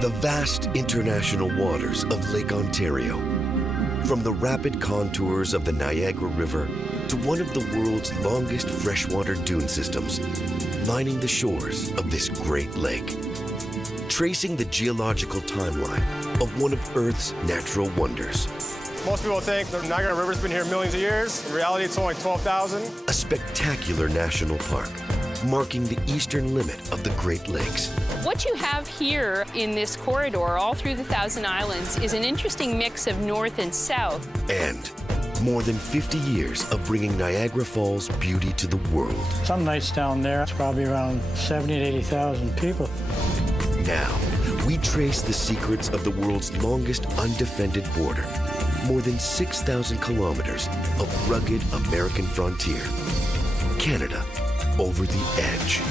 The vast international waters of Lake Ontario. From the rapid contours of the Niagara River to one of the world's longest freshwater dune systems, lining the shores of this great lake. Tracing the geological timeline of one of Earth's natural wonders. Most people think the Niagara River's been here millions of years. In reality, it's only 12,000. A spectacular national park, marking the eastern limit of the Great Lakes. What you have here in this corridor, all through the Thousand Islands, is an interesting mix of north and south. And more than 50 years of bringing Niagara Falls beauty to the world. Some nights down there, it's probably around 70,000 to 80,000 people. Now, we trace the secrets of the world's longest undefended border. More than 6,000 kilometers of rugged American frontier. Canada over the edge.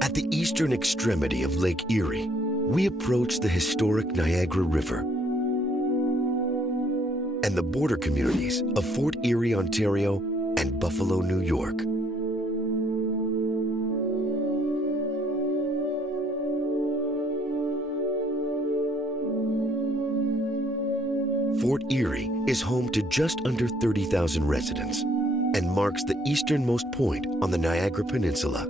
At the eastern extremity of Lake Erie, we approach the historic Niagara River and the border communities of Fort Erie, Ontario, and Buffalo, New York. Fort Erie is home to just under 30,000 residents and marks the easternmost point on the Niagara Peninsula.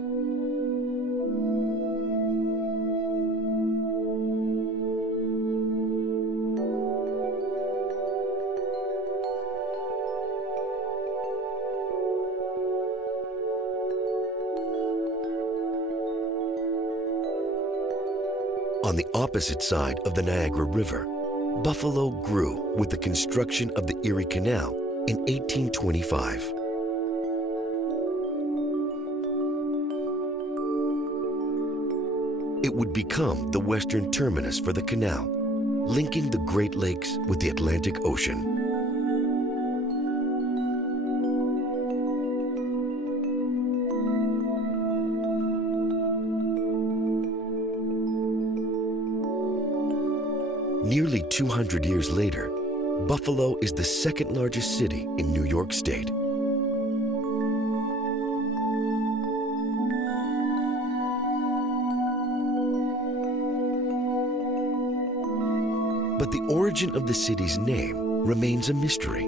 On the opposite side of the Niagara River, Buffalo grew with the construction of the Erie Canal in 1825. It would become the western terminus for the canal, linking the Great Lakes with the Atlantic Ocean. Nearly 200 years later, Buffalo is the second largest city in New York State. But the origin of the city's name remains a mystery.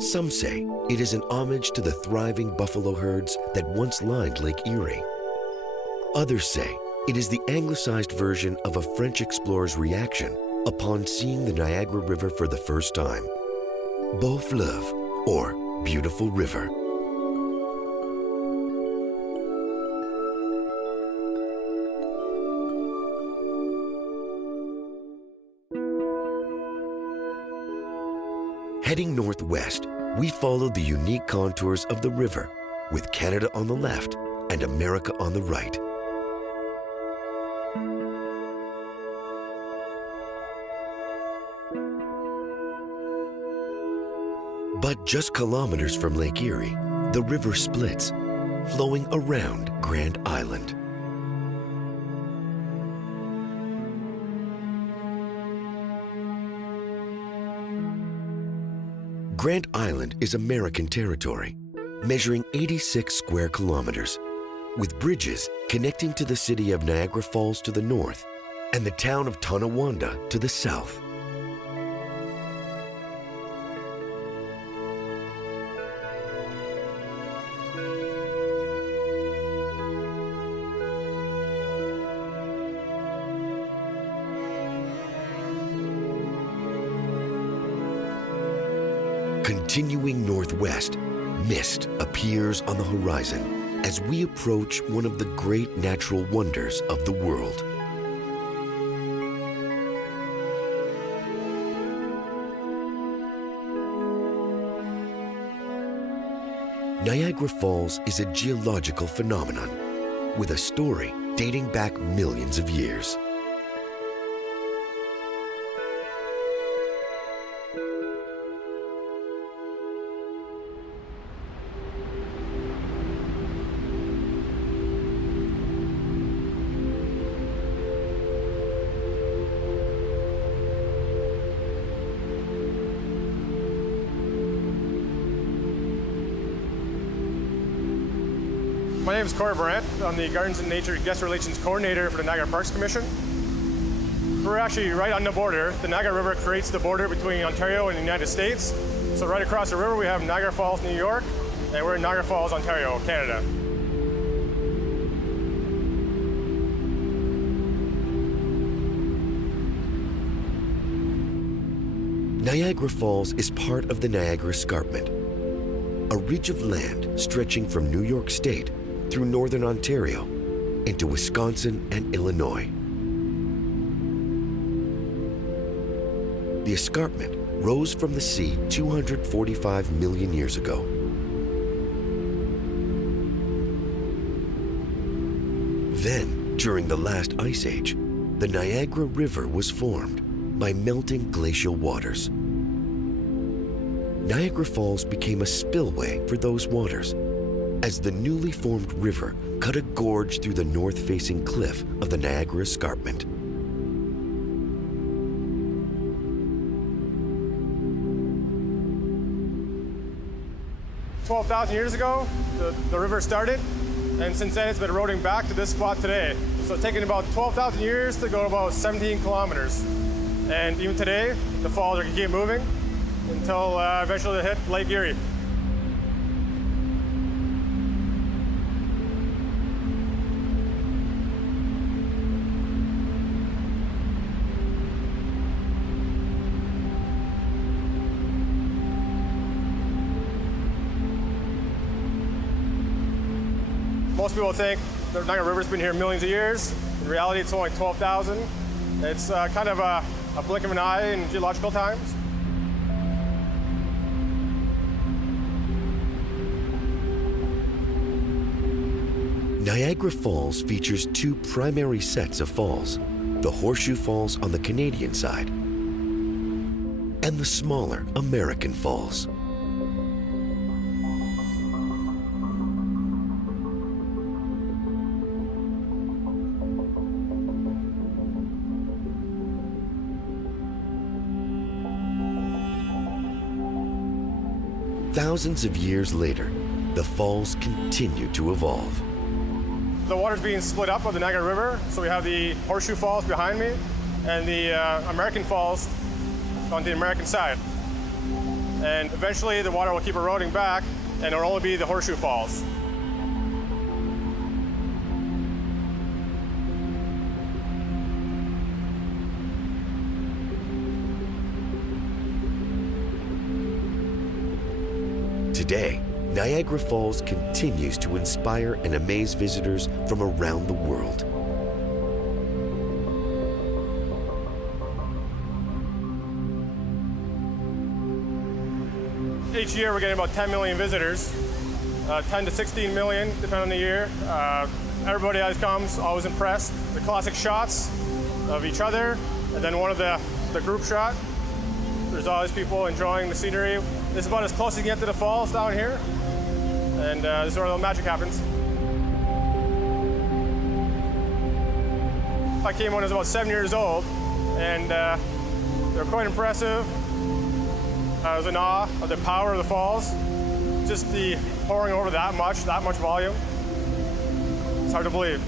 Some say it is an homage to the thriving buffalo herds that once lined Lake Erie. Others say it is the anglicized version of a French explorer's reaction upon seeing the Niagara River for the first time. Beau Fleuve, or Beautiful River. Heading northwest, we follow the unique contours of the river, with Canada on the left and America on the right. But just kilometers from Lake Erie, the river splits, flowing around Grand Island. Grand Island is American territory, measuring 86 square kilometers, with bridges connecting to the city of Niagara Falls to the north and the town of Tonawanda to the south. Continuing northwest, mist appears on the horizon as we approach one of the great natural wonders of the world. Niagara Falls is a geological phenomenon with a story dating back millions of years. My name is Corey Brandt. I'm the Gardens and Nature Guest Relations Coordinator for the Niagara Parks Commission. We're actually right on the border. The Niagara River creates the border between Ontario and the United States. So right across the river we have Niagara Falls, New York, and we're in Niagara Falls, Ontario, Canada. Niagara Falls is part of the Niagara Escarpment, a ridge of land stretching from New York State through northern Ontario into Wisconsin and Illinois. The escarpment rose from the sea 245 million years ago. Then, during the last ice age, the Niagara River was formed by melting glacial waters. Niagara Falls became a spillway for those waters as the newly formed river cut a gorge through the north-facing cliff of the Niagara Escarpment. About 12,000 years ago, the river started, and since then it's been eroding back to this spot today. So it's taken about 12,000 years to go about 17 kilometers. And even today, the falls are going to keep moving until eventually they hit Lake Erie. Most people think the Niagara River's been here millions of years. In reality, it's only 12,000. It's kind of a blink of an eye in geological times. Niagara Falls features two primary sets of falls, the Horseshoe Falls on the Canadian side and the smaller American Falls. Thousands of years later, the falls continue to evolve. The water's being split up of the Niagara River, so we have the Horseshoe Falls behind me and the American Falls on the American side. And eventually the water will keep eroding back and it'll only be the Horseshoe Falls. Today, Niagara Falls continues to inspire and amaze visitors from around the world. Each year we're getting about 10 million visitors, 10 to 16 million depending on the year. Everybody always comes, always impressed. The classic shots of each other, and then one of the group shot. There's always people enjoying the scenery. This is about as close as you can get to the falls down here. And this is where the magic happens. I came when I was about 7 years old, and they're quite impressive. I was in awe of the power of the falls. Just the pouring over that much volume. It's hard to believe.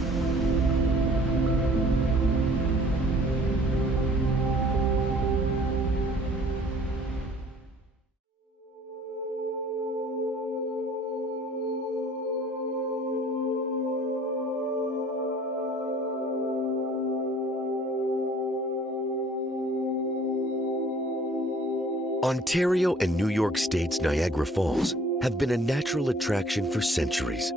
Ontario and New York State's Niagara Falls have been a natural attraction for centuries.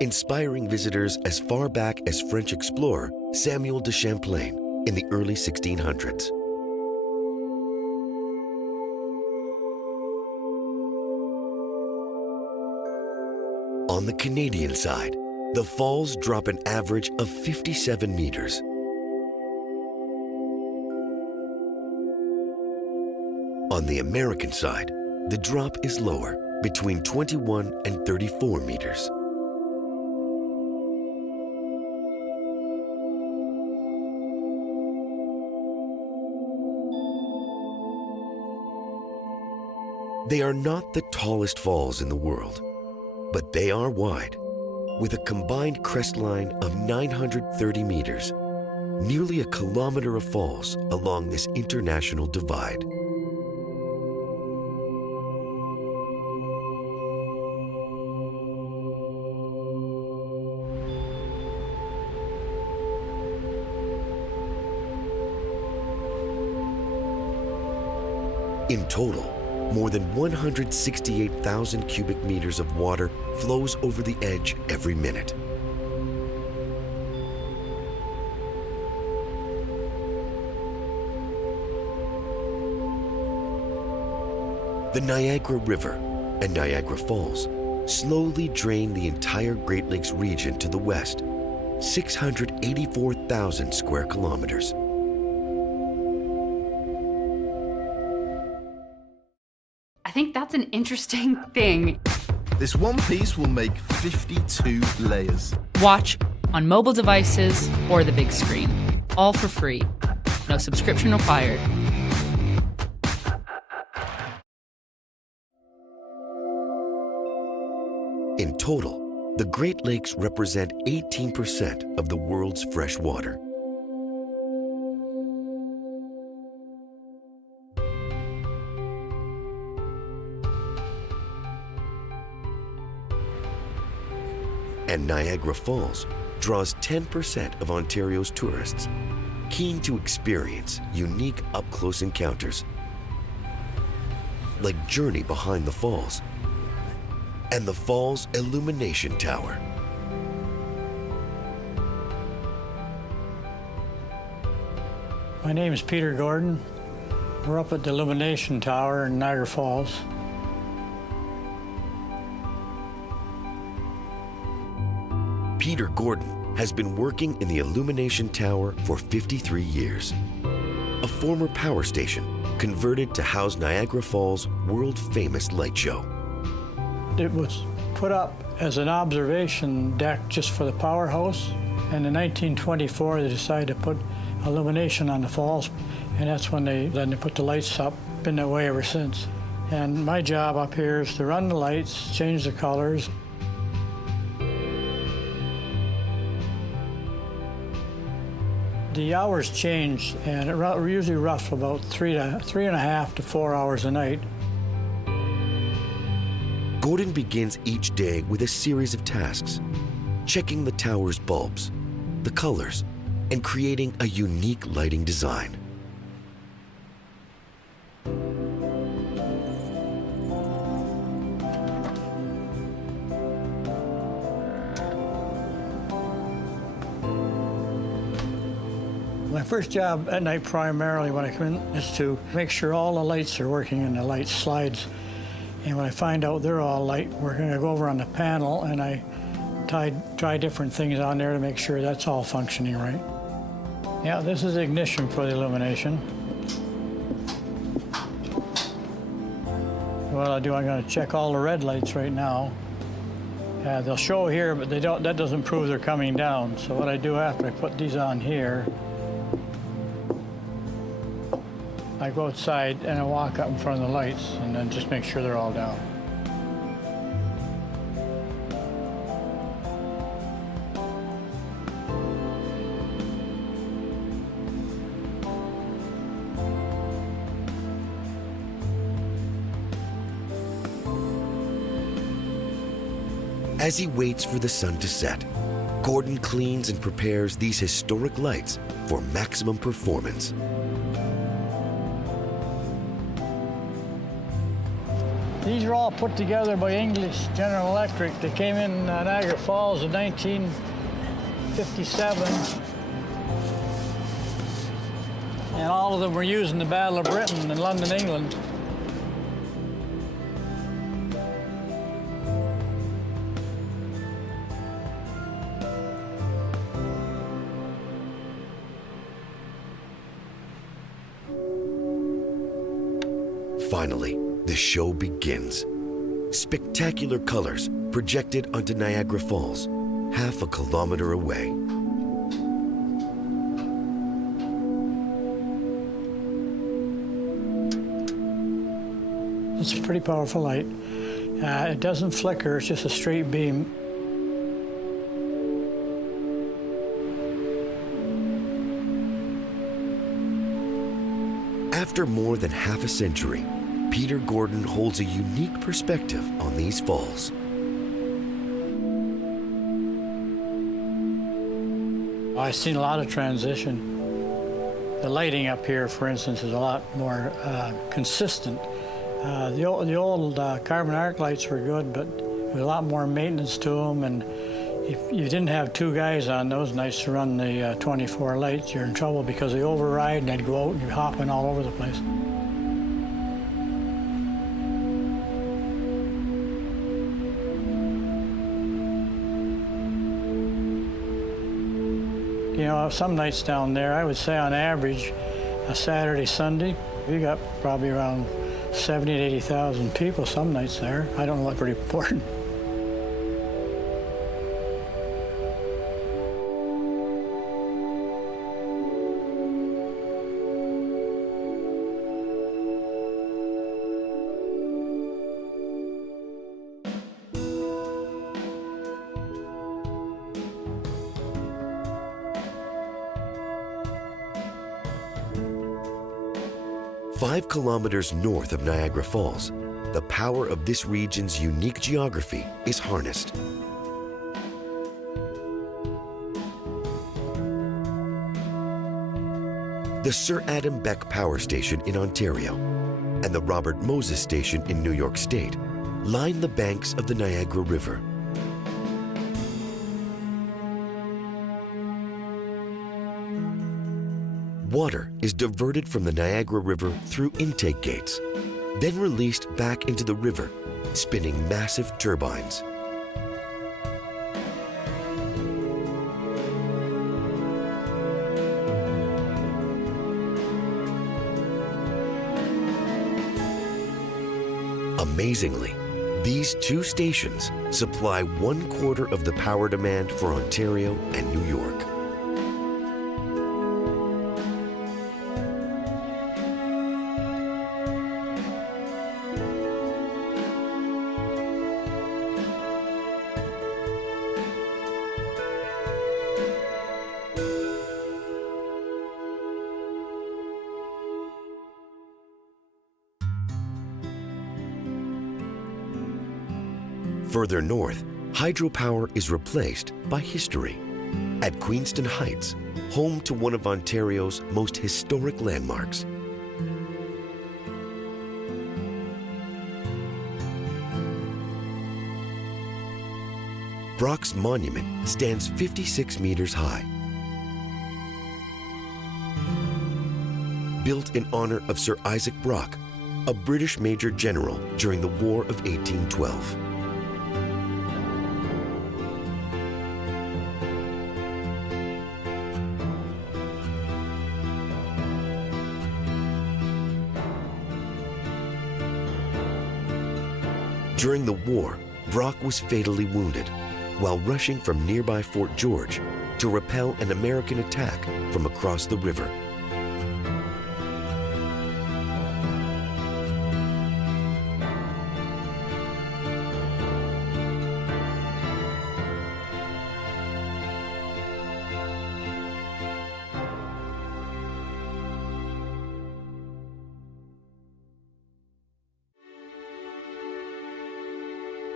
Inspiring visitors as far back as French explorer Samuel de Champlain in the early 1600s. On the Canadian side, the falls drop an average of 57 meters. On the American side, the drop is lower, between 21 and 34 meters. They are not the tallest falls in the world, but they are wide, with a combined crest line of 930 meters, nearly a kilometer of falls along this international divide. In total, more than 168,000 cubic meters of water flows over the edge every minute. The Niagara River and Niagara Falls slowly drain the entire Great Lakes region to the west, 684,000 square kilometers. I think that's an interesting thing. This one piece will make 52 layers. Watch on mobile devices or the big screen, all for free. No subscription required. In total, the Great Lakes represent 18% of the world's fresh water. And Niagara Falls draws 10% of Ontario's tourists, keen to experience unique up-close encounters, like Journey Behind the Falls and the Falls Illumination Tower. My name is Peter Gordon. We're up at the Illumination Tower in Niagara Falls. Peter Gordon has been working in the Illumination Tower for 53 years. A former power station converted to house Niagara Falls' world-famous light show. It was put up as an observation deck just for the powerhouse, and in 1924 they decided to put illumination on the falls, and that's when they put the lights up. Been that way ever since. And my job up here is to run the lights, change the colors. The hours change, and we're usually rough about 3.5 to 4 hours a night. Gordon begins each day with a series of tasks, checking the tower's bulbs, the colors, and creating a unique lighting design. My first job at night, primarily when I come in, is to make sure all the lights are working and the light slides. And when I find out they're all light, we're going to go over on the panel and I try different things on there to make sure that's all functioning right. Yeah, this is ignition for the illumination. What I'll do, I'm going to check all the red lights right now. They'll show here, but that doesn't prove they're coming down. So what I do after I put these on here, I go outside and I walk up in front of the lights and then just make sure they're all down. As he waits for the sun to set, Gordon cleans and prepares these historic lights for maximum performance. These are all put together by English General Electric. They came in Niagara Falls in 1957. And all of them were used in the Battle of Britain in London, England. Finally, the show begins. Spectacular colors projected onto Niagara Falls, half a kilometer away. It's a pretty powerful light. It doesn't flicker, it's just a straight beam. After more than half a century, Peter Gordon holds a unique perspective on these falls. I've seen a lot of transition. The lighting up here, for instance, is a lot more consistent. The old carbon arc lights were good, but there was a lot more maintenance to them, and if you didn't have two guys on those nights to run the 24 lights, you're in trouble because they override and they'd go out and you're hopping all over the place. You know, some nights down there, I would say on average, a Saturday, Sunday, we got probably around 70 to 80,000 people some nights there. I don't know, that's pretty important. Five kilometers north of Niagara Falls, the power of this region's unique geography is harnessed. The Sir Adam Beck Power Station in Ontario and the Robert Moses Station in New York State line the banks of the Niagara River. Water is diverted from the Niagara River through intake gates, then released back into the river, spinning massive turbines. Amazingly, these two stations supply 1/4 of the power demand for Ontario and New York. Further north, hydropower is replaced by history. At Queenston Heights, home to one of Ontario's most historic landmarks. Brock's monument stands 56 meters high. Built in honor of Sir Isaac Brock, a British Major General during the War of 1812. During the war, Brock was fatally wounded while rushing from nearby Fort George to repel an American attack from across the river.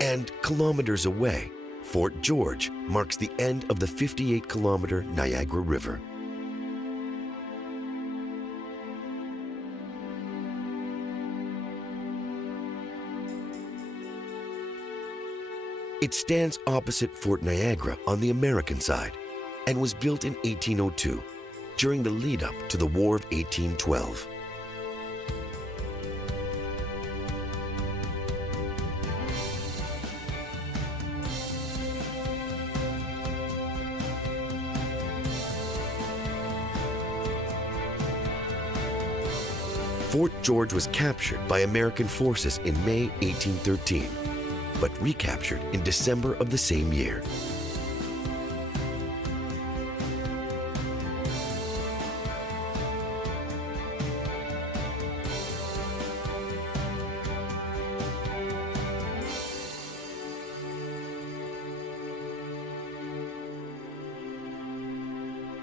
And kilometers away, Fort George marks the end of the 58-kilometer Niagara River. It stands opposite Fort Niagara on the American side and was built in 1802 during the lead-up to the War of 1812. Fort George was captured by American forces in May 1813, but recaptured in December of the same year.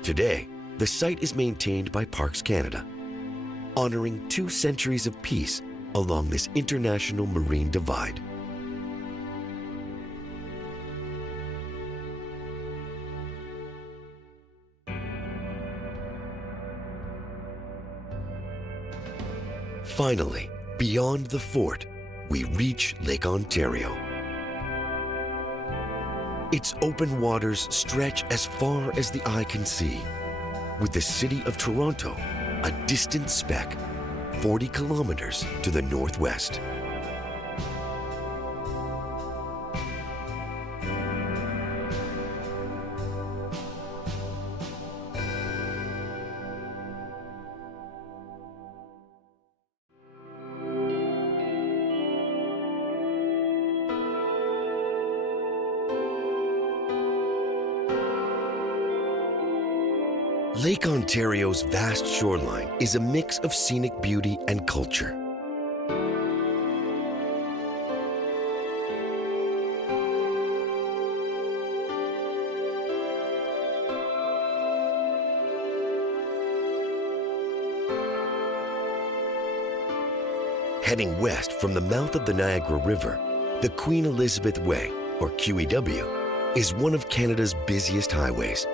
Today, the site is maintained by Parks Canada, honoring 2 centuries of peace along this international marine divide. Finally, beyond the fort, we reach Lake Ontario. Its open waters stretch as far as the eye can see, with the city of Toronto a distant speck 40 kilometers to the northwest. Lake Ontario's vast shoreline is a mix of scenic beauty and culture. Heading west from the mouth of the Niagara River, the Queen Elizabeth Way, or QEW, is one of Canada's busiest highways.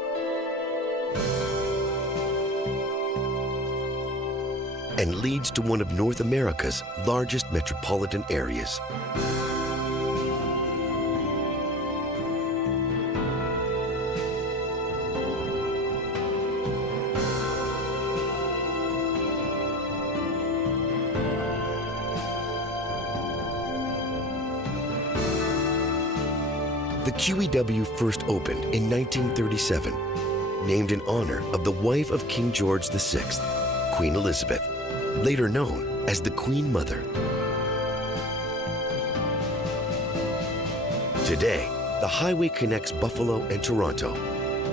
And leads to one of North America's largest metropolitan areas. The QEW first opened in 1937, named in honor of the wife of King George VI, Queen Elizabeth, later known as the Queen Mother. Today, the highway connects Buffalo and Toronto,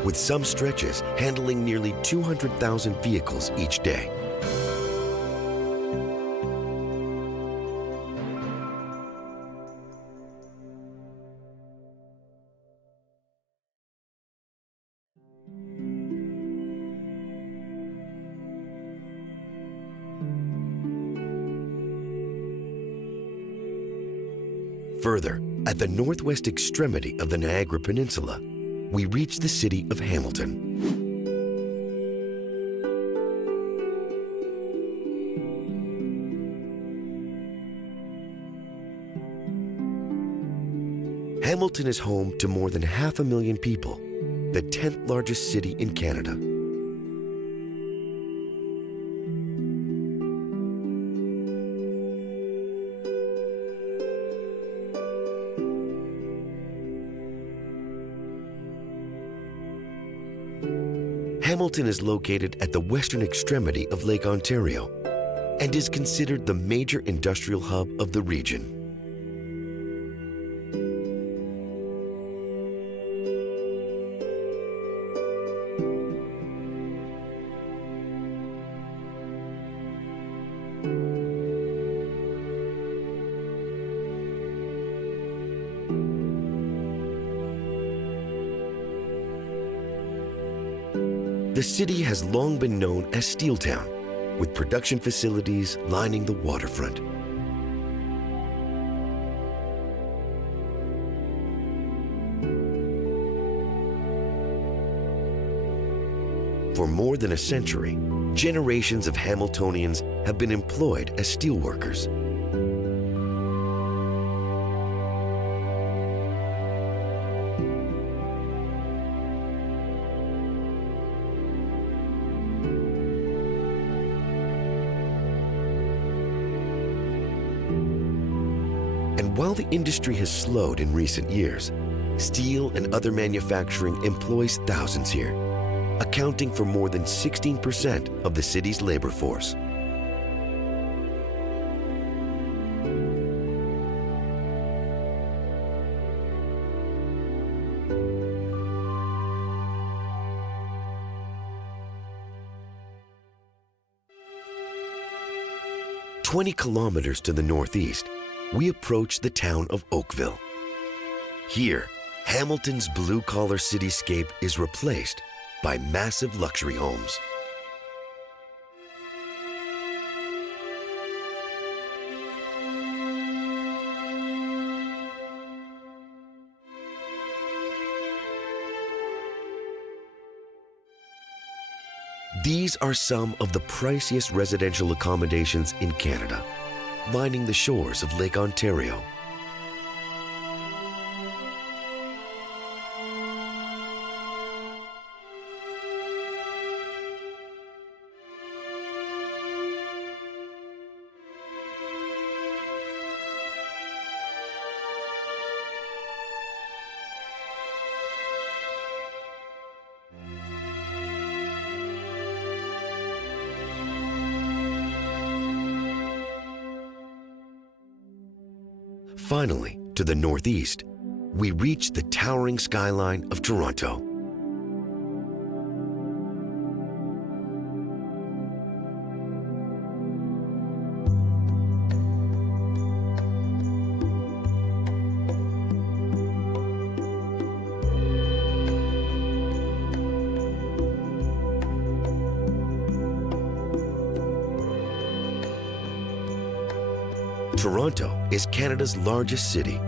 with some stretches handling nearly 200,000 vehicles each day. Further, at the northwest extremity of the Niagara Peninsula, we reach the city of Hamilton. Hamilton is home to more than 500,000 people, the 10th largest city in Canada. Hamilton is located at the western extremity of Lake Ontario and is considered the major industrial hub of the region. The city has long been known as Steel Town, with production facilities lining the waterfront. For more than a century, generations of Hamiltonians have been employed as steelworkers. And while the industry has slowed in recent years, steel and other manufacturing employs thousands here, accounting for more than 16% of the city's labor force. "20 kilometers to the northeast, we approach the town of Oakville. Here, Hamilton's blue-collar cityscape is replaced by massive luxury homes. These are some of the priciest residential accommodations in Canada, lining the shores of Lake Ontario. Finally, to the northeast, we reach the towering skyline of Toronto. Toronto is Canada's largest city,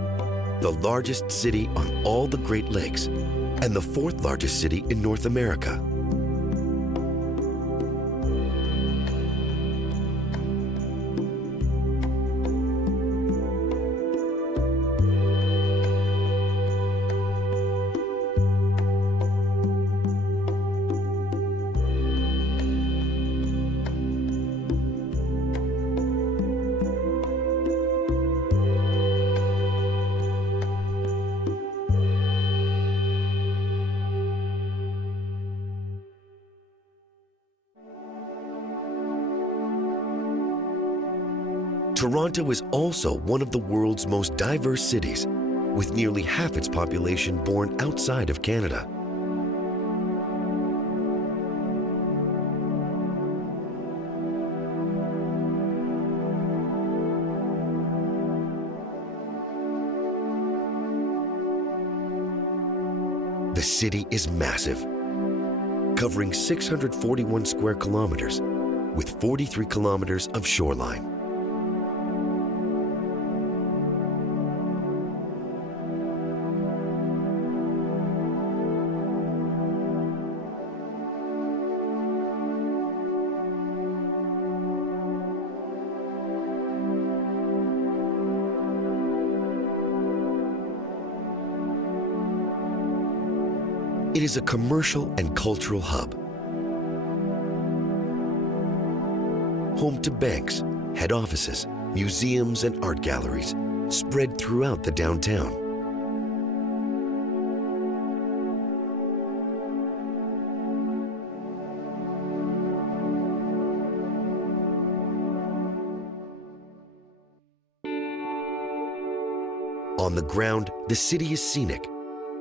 the largest city on all the Great Lakes, and the fourth largest city in North America. Toronto is also one of the world's most diverse cities, with nearly half its population born outside of Canada. The city is massive, covering 641 square kilometers with 43 kilometers of shoreline. It is a commercial and cultural hub, home to banks, head offices, museums, and art galleries spread throughout the downtown. On the ground, the city is scenic,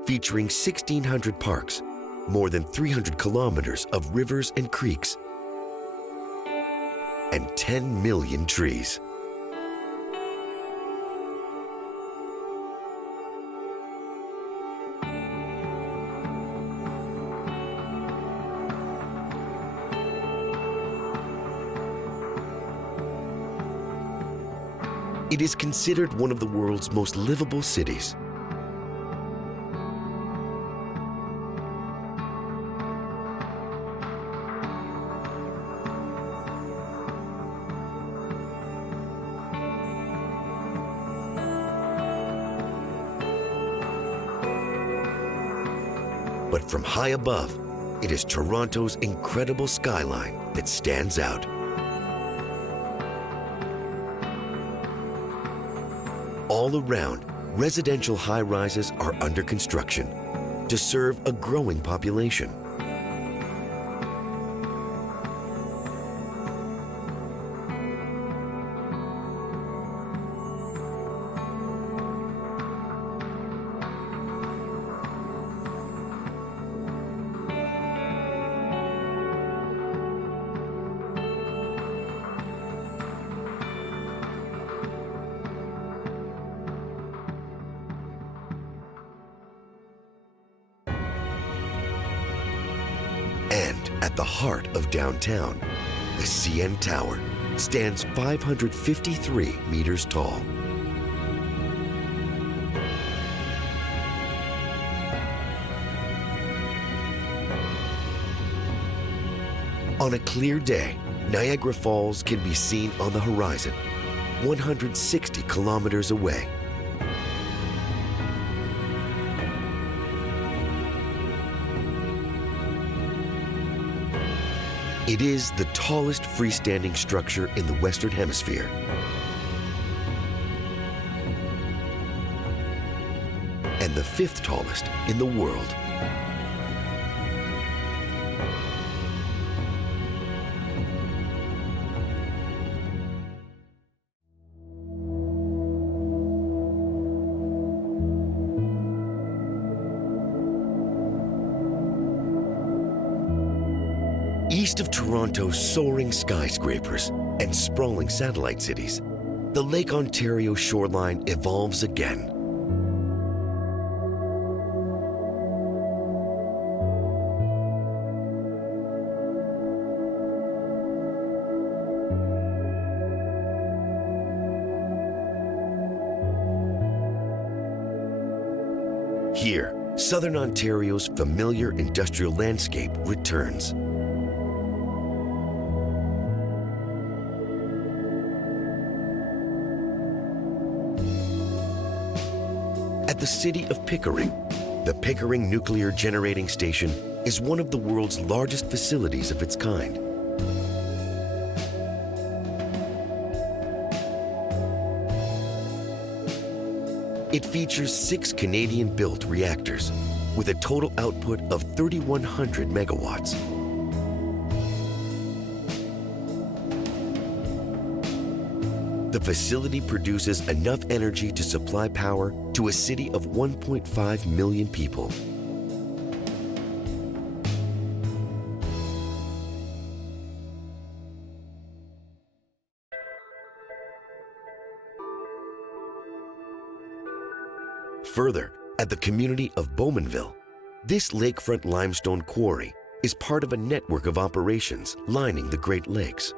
featuring 1,600 parks, more than 300 kilometers of rivers and creeks, and 10 million trees. It is considered one of the world's most livable cities. But from high above, it is Toronto's incredible skyline that stands out. All around, residential high-rises are under construction to serve a growing population. And at the heart of downtown, the CN Tower stands 553 meters tall. On a clear day, Niagara Falls can be seen on the horizon, 160 kilometers away. It is the tallest freestanding structure in the Western Hemisphere. And the fifth tallest in the world. East of Toronto's soaring skyscrapers and sprawling satellite cities, the Lake Ontario shoreline evolves again. Here, Southern Ontario's familiar industrial landscape returns. At the city of Pickering, the Pickering Nuclear Generating Station is one of the world's largest facilities of its kind. It features 6 Canadian-built reactors with a total output of 3,100 megawatts. The facility produces enough energy to supply power to a city of 1.5 million people. Further, at the community of Bowmanville, this lakefront limestone quarry is part of a network of operations lining the Great Lakes.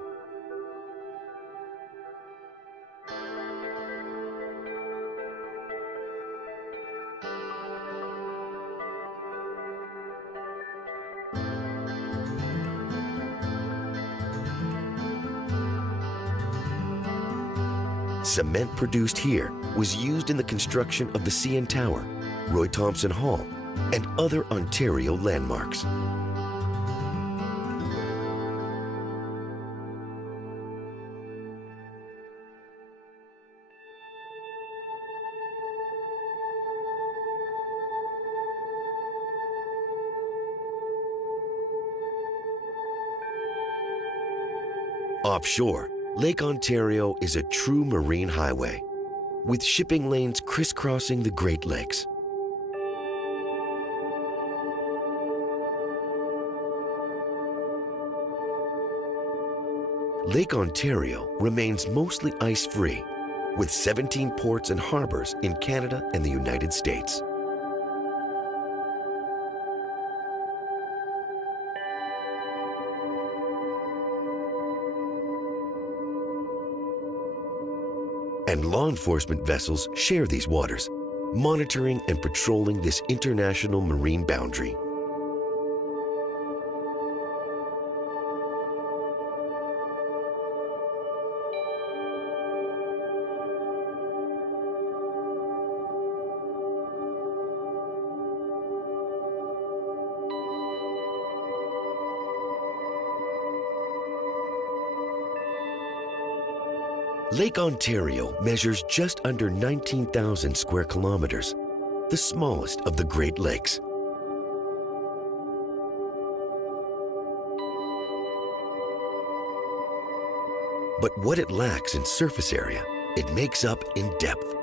Cement produced here was used in the construction of the CN Tower, Roy Thomson Hall, and other Ontario landmarks. Offshore, Lake Ontario is a true marine highway, with shipping lanes crisscrossing the Great Lakes. Lake Ontario remains mostly ice-free, with 17 ports and harbors in Canada and the United States. And law enforcement vessels share these waters, monitoring and patrolling this international marine boundary. Lake Ontario measures just under 19,000 square kilometers, the smallest of the Great Lakes. But what it lacks in surface area, it makes up in depth.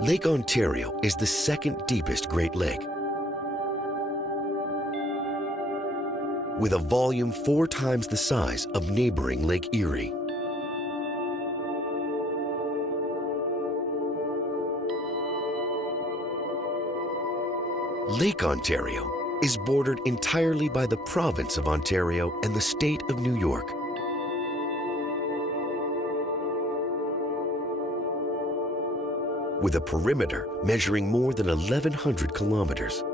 Lake Ontario is the second deepest Great Lake, with a volume 4 times the size of neighboring Lake Erie. Lake Ontario is bordered entirely by the province of Ontario and the state of New York. With a perimeter measuring more than 1,100 kilometers.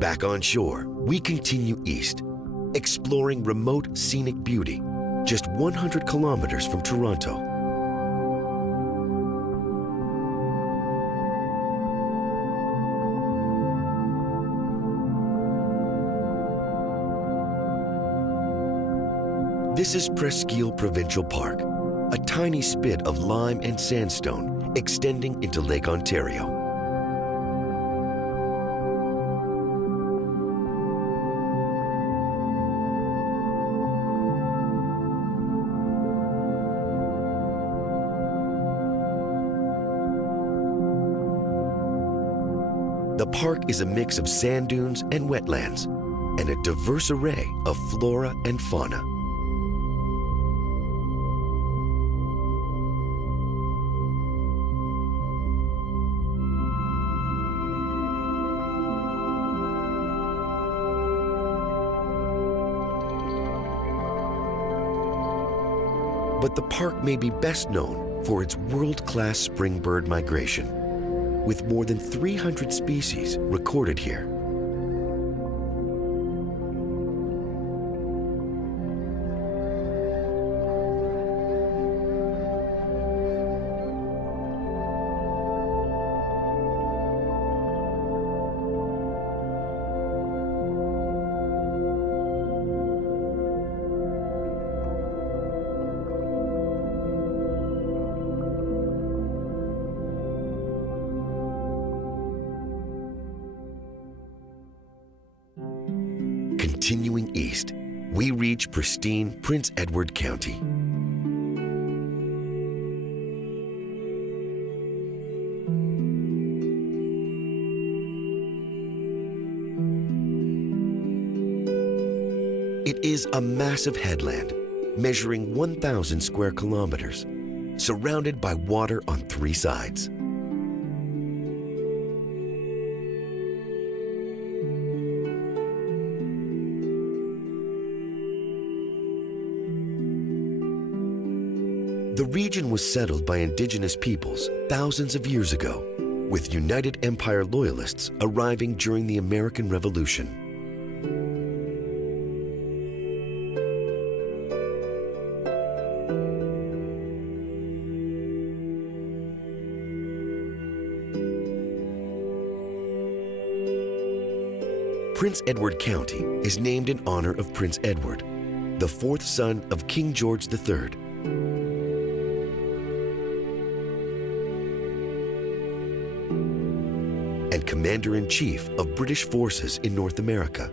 Back on shore, we continue east, exploring remote scenic beauty, just 100 kilometers from Toronto. This is Presqu'île Provincial Park, a tiny spit of lime and sandstone extending into Lake Ontario. The park is a mix of sand dunes and wetlands, and a diverse array of flora and fauna. But the park may be best known for its world-class spring bird migration, with more than 300 species recorded here. Continuing east, we reach pristine Prince Edward County. It is a massive headland, measuring 1,000 square kilometers, surrounded by water on 3 sides. The region was settled by indigenous peoples thousands of years ago, with United Empire loyalists arriving during the American Revolution. Prince Edward County is named in honor of Prince Edward, the 4th son of King George III. And Commander-in-Chief of British forces in North America.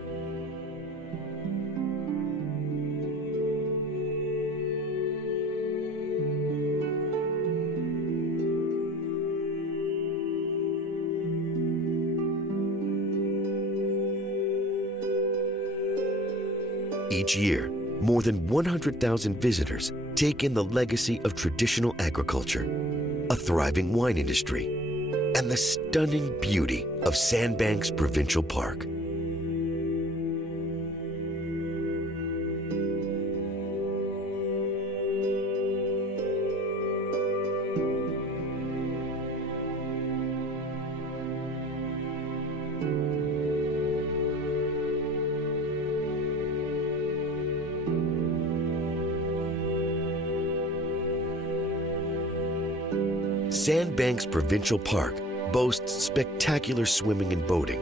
Each year, more than 100,000 visitors take in the legacy of traditional agriculture, a thriving wine industry, and the stunning beauty of Sandbanks Provincial Park. Sandbanks Provincial Park boasts spectacular swimming and boating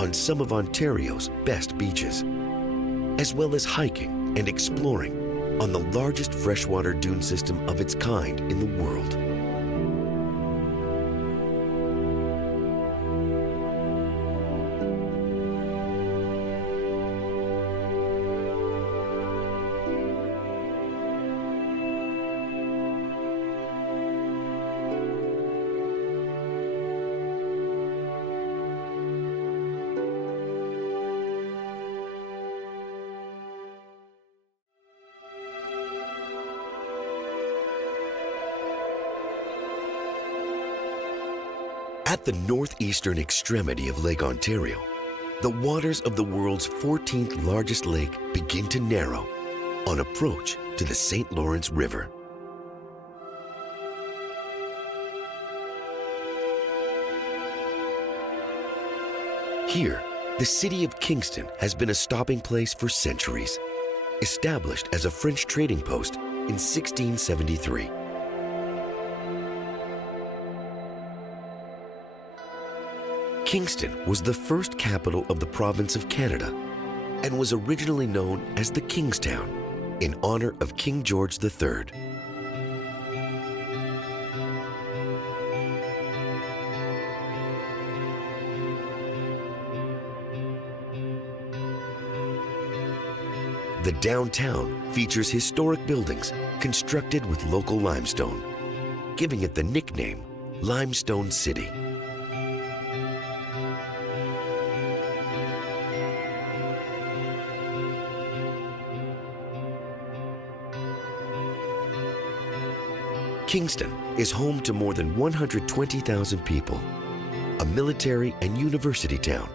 on some of Ontario's best beaches, as well as hiking and exploring on the largest freshwater dune system of its kind in the world. At the northeastern extremity of Lake Ontario, the waters of the world's 14th largest lake begin to narrow on approach to the St. Lawrence River. Here, the city of Kingston has been a stopping place for centuries, established as a French trading post in 1673. Kingston was the first capital of the province of Canada and was originally known as the Kingstown in honor of King George III. The downtown features historic buildings constructed with local limestone, giving it the nickname Limestone City. Kingston is home to more than 120,000 people, a military and university town,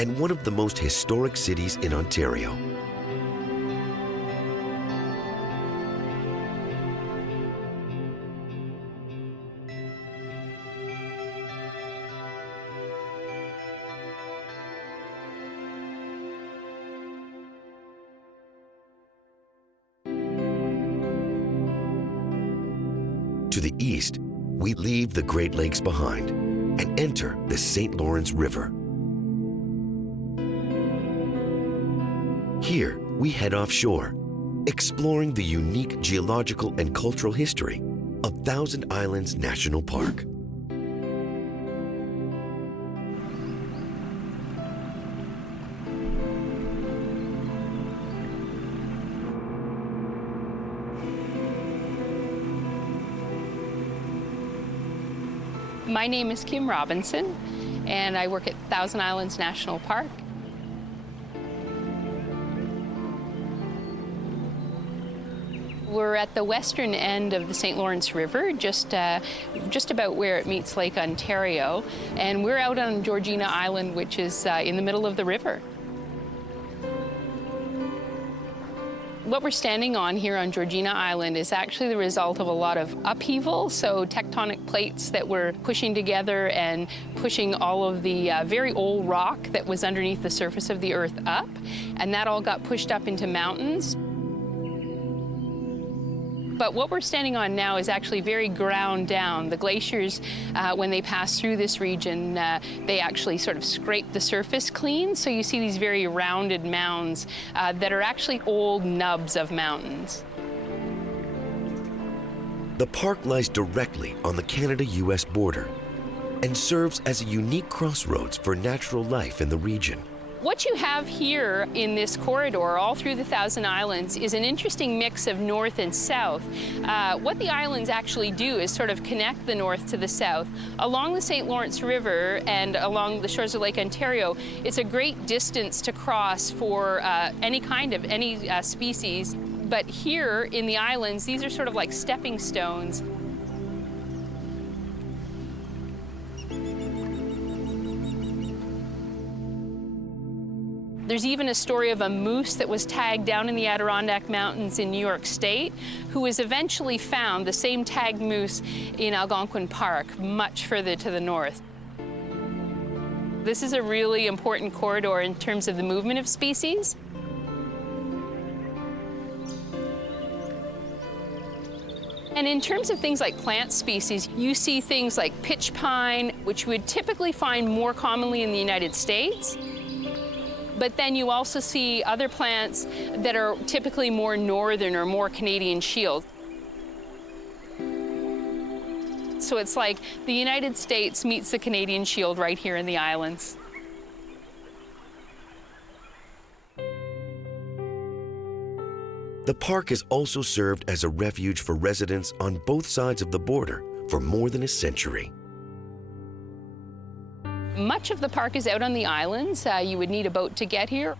and one of the most historic cities in Ontario. To the east, we leave the Great Lakes behind and enter the St. Lawrence River. Here, we head offshore, exploring the unique geological and cultural history of Thousand Islands National Park. My name is Kim Robinson, and I work at Thousand Islands National Park. We're at the western end of the St. Lawrence River, just about where it meets Lake Ontario, and we're out on Georgina Island, which is in the middle of the river. What we're standing on here on Georgina Island is actually the result of a lot of upheaval, so tectonic plates that were pushing together and pushing all of the very old rock that was underneath the surface of the earth up, and that all got pushed up into mountains. But what we're standing on now is actually very ground down. The glaciers, when they pass through this region, they actually sort of scrape the surface clean. So you see these very rounded mounds that are actually old nubs of mountains. The park lies directly on the Canada-US border and serves as a unique crossroads for natural life in the region. What you have here in this corridor all through the Thousand Islands is an interesting mix of north and south. What the islands actually do is sort of connect the north to the south. Along the St. Lawrence River and along the shores of Lake Ontario, it's a great distance to cross for any species. But here in the islands, these are sort of like stepping stones. There's even a story of a moose that was tagged down in the Adirondack Mountains in New York State, who was eventually found, the same tagged moose, in Algonquin Park, much further to the north. This is a really important corridor in terms of the movement of species. And in terms of things like plant species, you see things like pitch pine, which you would typically find more commonly in the United States. But then you also see other plants that are typically more northern or more Canadian shield. So it's like the United States meets the Canadian shield right here in the islands. The park has also served as a refuge for residents on both sides of the border for more than a century. Much of the park is out on the islands. You would need a boat to get here.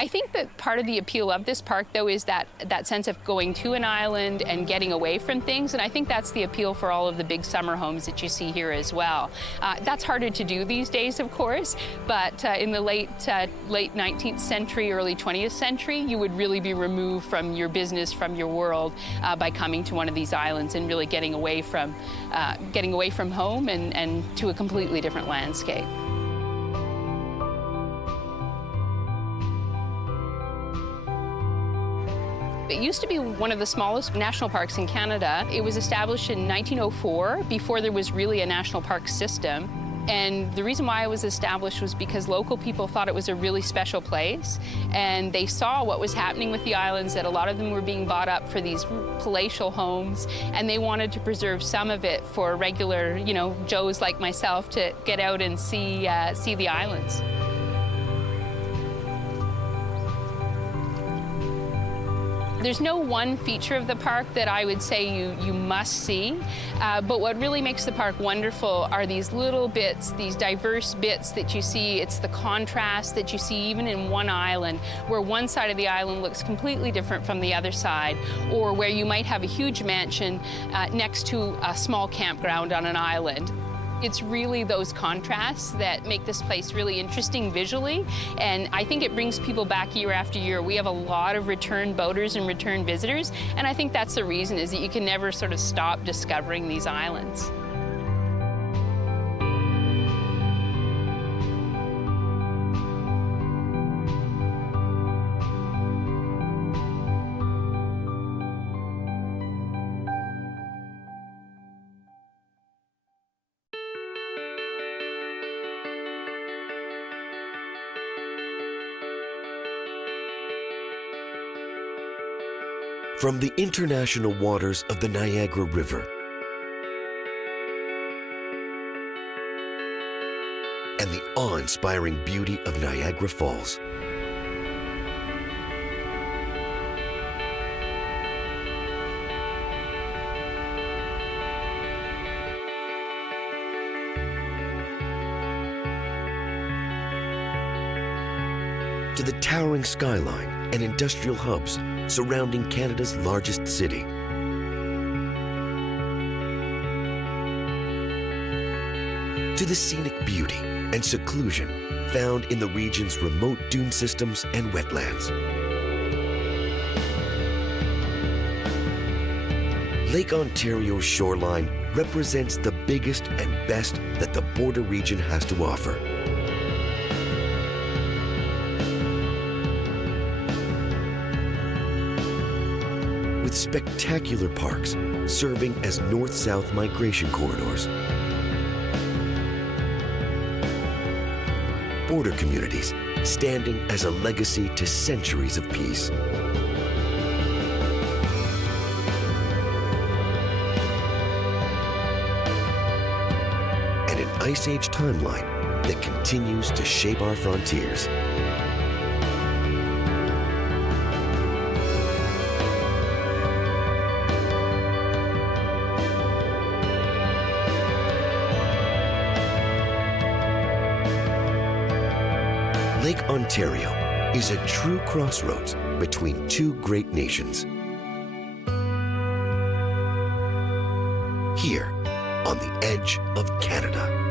I think that part of the appeal of this park, though, is that sense of going to an island and getting away from things, and I think that's the appeal for all of the big summer homes that you see here as well. That's harder to do these days, of course, but in the late 19th century, early 20th century, you would really be removed from your business, from your world, by coming to one of these islands and really getting away from home and to a completely different landscape. It used to be one of the smallest national parks in Canada. It was established in 1904, before there was really a national park system. And the reason why it was established was because local people thought it was a really special place, and they saw what was happening with the islands, that a lot of them were being bought up for these palatial homes, and they wanted to preserve some of it for regular, Joes like myself to get out and see the islands. There's no one feature of the park that I would say you must see, but what really makes the park wonderful are these little bits, these diverse bits that you see. It's the contrast that you see even in one island, where one side of the island looks completely different from the other side, or where you might have a huge mansion next to a small campground on an island. It's really those contrasts that make this place really interesting visually, and I think it brings people back year after year. We have a lot of return boaters and return visitors, and I think that's the reason, is that you can never sort of stop discovering these islands. From the international waters of the Niagara River and the awe-inspiring beauty of Niagara Falls, to the towering skyline and industrial hubs surrounding Canada's largest city. To the scenic beauty and seclusion found in the region's remote dune systems and wetlands. Lake Ontario's shoreline represents the biggest and best that the border region has to offer. With spectacular parks serving as north-south migration corridors, border communities standing as a legacy to centuries of peace, and an Ice Age timeline that continues to shape our frontiers. Lake Ontario is a true crossroads between two great nations. Here, on the edge of Canada.